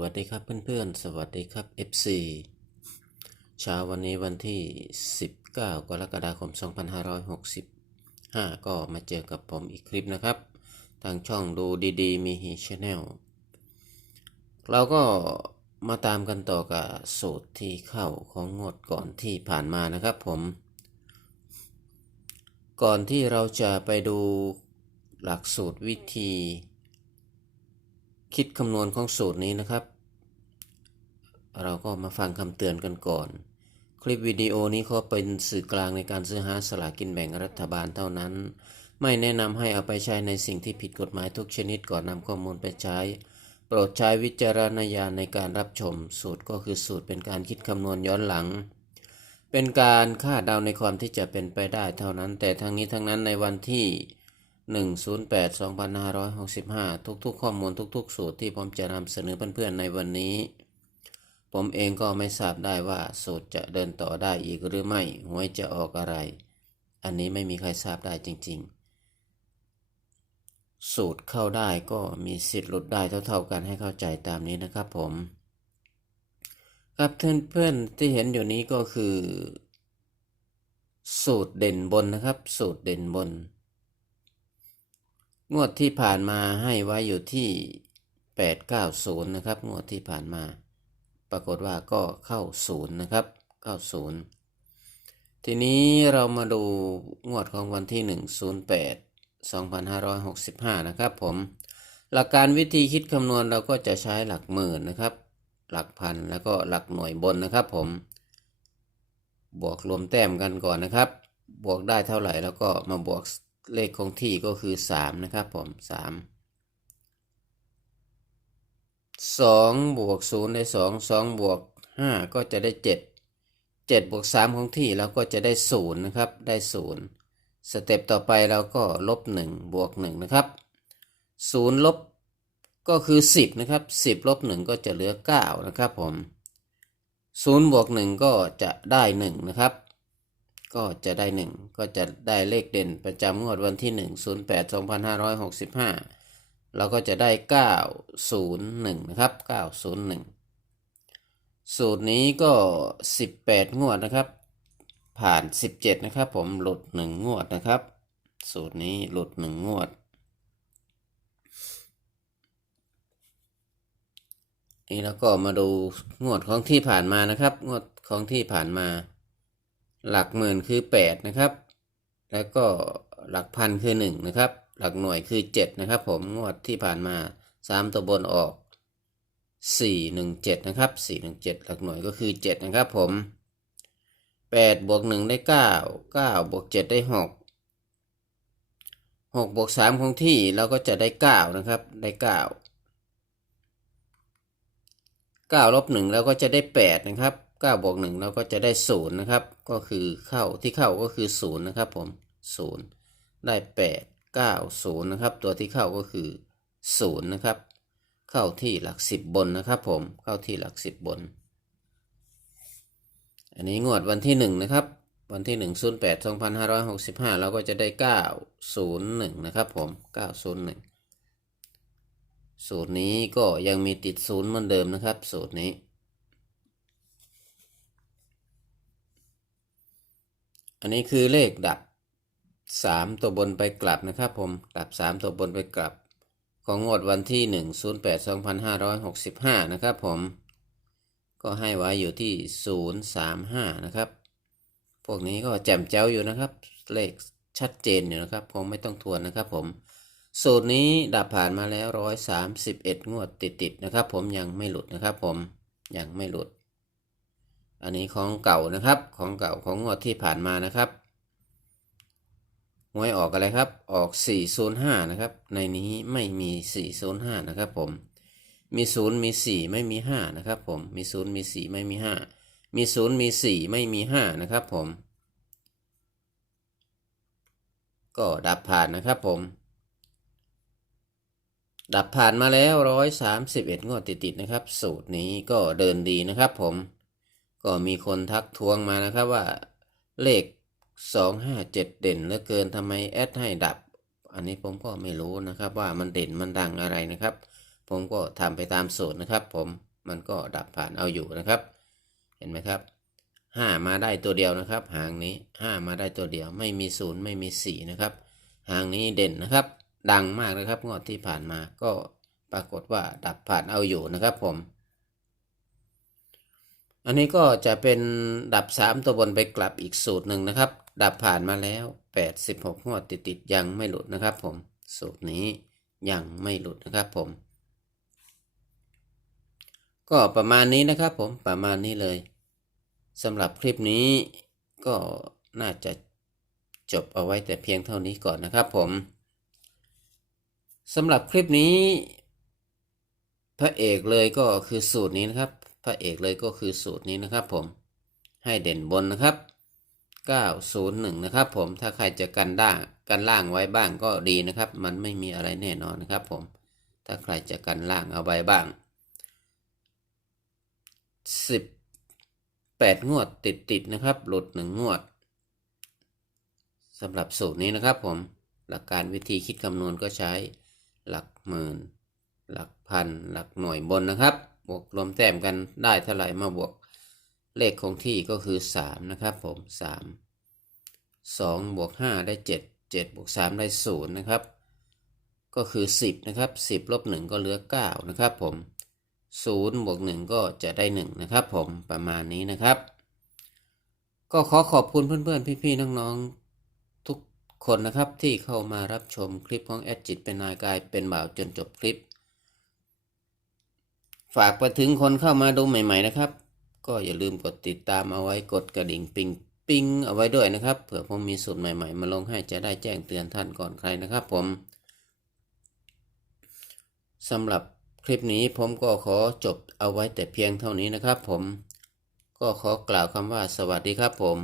วัสดีครับเพื่อนๆ สวัสดีครับ FC เช้าวันนี้วันที่ 19 กรกฎาคม 2565 ก็มาเจอกับผมอีกคลิปนะครับ ทางช่องดูดีๆ มีฮีชแนลเราก็มาตามกันต่อกับสูตรที่เข้าของงวดก่อนที่ผ่านมานะครับผม ก่อนที่เราจะไปดูหลักสูตรวิธี คิดคำนวณของสูตรนี้นะครับ เราก็มาฟังคำเตือนกันก่อน คลิปวิดีโอนี้เขาเป็นสื่อกลางในการซื้อหาสลากกินแบ่งรัฐบาลเท่านั้น ไม่แนะนำให้เอาไปใช้ในสิ่งที่ผิดกฎหมายทุกชนิดก่อนนำข้อมูลไปใช้ โปรดใช้วิจารณญาณในการรับชม สูตรก็คือสูตรเป็นการคิดคำนวณย้อนหลัง เป็นการคาดเดาในความที่จะเป็นไปได้เท่านั้น แต่ทั้งนี้ทั้งนั้นในวันที่ 108 2565 ทุกๆ ข้อมูลทุกๆ สูตรที่ผมจะนำเสนอเพื่อนๆ ในวันนี้ ผมเองก็ไม่ทราบได้ว่าสูตรจะเดินต่อได้อีกหรือไม่หวยจะออกอะไร อันนี้ไม่มีใครทราบได้จริง ๆ สูตรเข้าได้ก็มีสิทธิ์หลุดได้เท่าๆกันให้เข้าใจตามนี้นะครับผม ครับเพื่อนๆที่เห็นอยู่นี้ก็คือ สูตรเด่นบนนะครับ สูตรเด่นบน งวดที่ผ่านมาให้ไว้อยู่ที่ 890 นะครับ งวดที่ผ่านมา ปรากฏว่าก็เข้า0นะครับ เข้า0ทีนี้เรามาดูงวดของวันที่ 108 2565 นะครับผม หลักการวิธีคิดคำนวณเราก็จะใช้หลักหมื่นนะครับ หลักพันแล้วก็หลักหน่วยบนนะครับผม บวกรวมแต้มกันก่อนนะครับ บวกได้เท่าไหร่แล้วก็มาบวก เลขคงที่ก็คือ 3 นะครับผม 3 2 บวก 0 ได้ 2 2 บวก 5 ก็จะได้ 7 7 บวก3ของที่เราก็จะได้ 0 นะครับ ได้ 0 สเต็ปต่อไปเราก็ลบ 1 บวก 1 นะครับ 0 ลบก็คือ 10 นะครับ 10 ลบ 1 ก็จะเหลือ 9 นะครับผม 0 บวก 1 ก็จะได้ 1 นะครับ ก็จะได้ 1 ก็จะได้เลขเด่นประจำงวดวันที่ 1 08 2565 เราก็จะได้ 901 นะครับ 901 สูตรนี้ก็ 18 งวดนะครับ ผ่าน 17 นะครับ ผมหลุด 1 งวดนะครับ สูตรนี้หลุด 1 งวด นี่แล้วก็มาดูงวดของที่ผ่านมานะครับ งวดของที่ผ่านมา หลักหมื่นคือ 8 นะครับ แล้วก็หลักพันคือ 1 นะครับ หลักหน่วยคือ 7 นะครับ ผมงวดที่ผ่านมา 3 ตัวบนออก 417 นะครับ 417 หลักหน่วยก็คือ 7 นะครับผม 8 บวก 1 ได้ 9 9 บวก 7 ได้ 6 6 บวก 3 คงที่เราก็จะได้ 9 นะครับ ได้ 9 9ลบ1เราก็จะได้ 8 นะครับ 9บวก1เราก็จะได้ 0 นะครับ ก็คือเข้าที่เข้าก็คือ 0 นะครับผม 0 ได้ 8 9 0 นะครับ ตัวที่เข้าก็คือ 0 นะครับ เข้าที่หลัก 10 บนนะครับผม เข้าที่หลัก 10 บน อันนี้งวดวันที่ 1 นะครับ วันที่ 1 08 2565 เราก็จะได้ 901 นะครับผม 901 สูตรนี้ก็ยังมีติดศูนย์เหมือนเดิมนะครับ สูตรนี้ อันนี้คือเลขดับ 3 ตัวบนไปกลับนะครับผม ดับ 3 ตัวบนไปกลับ ของงวดวันที่ 1 08 2565 นะครับผม ก็ให้ไว้อยู่ที่ 035 นะครับ พวกนี้ก็แจ่มแจ้วอยู่นะครับ เลขชัดเจนอยู่นะครับคงไม่ต้องทวนนะครับผม สูตรนี้ดับผ่านมาแล้วร้อยสามสิบเอ็ดงวดติดๆนะครับ ผมยังไม่หลุดนะครับผมยังไม่หลุด อันนี้ของเก่านะครับ ของเก่าของงวดที่ผ่านมานะครับหวยออกอะไรครับ ออก 405 นะครับ ในนี้ไม่มี 405 นะครับผม มี 0 มี 4 ไม่มี 5 นะครับผม มี 0 มี 4 ไม่มี 5 มี 0 มี 4 ไม่มี 5 นะครับผม ก็ดับผ่านนะครับผม ดับผ่านมาแล้วร้อยสามสิบเอ็ดงวดติดๆนะครับ สูตรนี้ก็เดินดีนะครับผม ก็มีคนทักท้วงมานะครับว่าเลขสองห้าเจ็ดเด่นเหลือเกินทำไมแอดให้ดับ อันนี้ผมก็ไม่รู้นะครับว่ามันเด่นมันดังอะไรนะครับ ผมก็ทำไปตามสูตรนะครับ ผมมันก็ดับผ่านเอาอยู่นะครับ เห็นไหมครับห้ามาได้ตัวเดียวนะครับ หางนี้ห้ามาได้ตัวเดียวไม่มีศูนย์ไม่มีสี่นะครับหางนี้เด่นนะครับ ดังมากนะครับงวดที่ผ่านมาก็ปรากฏว่าดับผ่านเอาอยู่นะครับผม อันนี้ก็จะเป็นดับสามตัวบนไปกลับอีกสูตรหนึ่งนะครับ ดับผ่านมาแล้ว 86 งวดติดติดๆยังไม่หลุดนะครับผม สูตรนี้ยังไม่หลุดนะครับผม ก็ประมาณนี้นะครับผมประมาณนี้เลยสำหรับคลิปนี้ก็น่าจะจบเอาไว้แต่เพียงเท่านี้ก่อนนะครับผมสำหรับคลิปนี้ พระเอกเลยก็คือสูตรนี้นะครับ พระเอกเลยก็คือสูตรนี้นะครับผมให้เด่นบนนะครับ 901 นะครับผมถ้าใครจะกันด่างกันล่างไว้บ้างก็ดีนะครับ มันไม่มีอะไรแน่นอนนะครับผมถ้าใครจะกันล่างเอาไว้บ้าง 18 งวดติดติดๆนะครับ หลุดหนึ่งงวดสำหรับสูตรนี้นะครับผมหลักการวิธีคิดคำนวณก็ใช้หลักหมื่น หลักพัน หลักหน่วยบนนะครับ บวกรวมแต้มกันได้เท่าไหร่มาบวกเลขคงที่ก็คือ 3 นะครับผม 3 2 บวก 5 ได้ 7 7 บวก 3 ได้ 0 นะครับ ก็คือ 10 นะครับ 10 ลบ 1 ก็เหลือ 9 นะครับผม 0 บวก 1 ก็จะได้ 1 นะครับผมประมาณนี้นะครับ ก็ขอขอบคุณเพื่อนๆ พี่ๆ น้องๆ ทุกคนนะครับที่เข้ามารับชมคลิปของแอดจิตเป็นนายกายเป็นบ่าวจนจบคลิป ฝากไปถึงคนเข้ามาดูใหม่ ๆ นะครับ ก็อย่าลืมกดติดตามเอาไว้กดกระดิ่งปิงปิงเอาไว้ด้วยนะครับ เผื่อผมมีสูตรใหม่ ๆ มาลงให้จะได้แจ้งเตือนท่านก่อนใครนะครับ ผมสำหรับคลิปนี้ผมก็ขอจบเอาไว้แต่เพียงเท่านี้นะครับ ผมก็ขอกล่าวคำว่าสวัสดีครับผม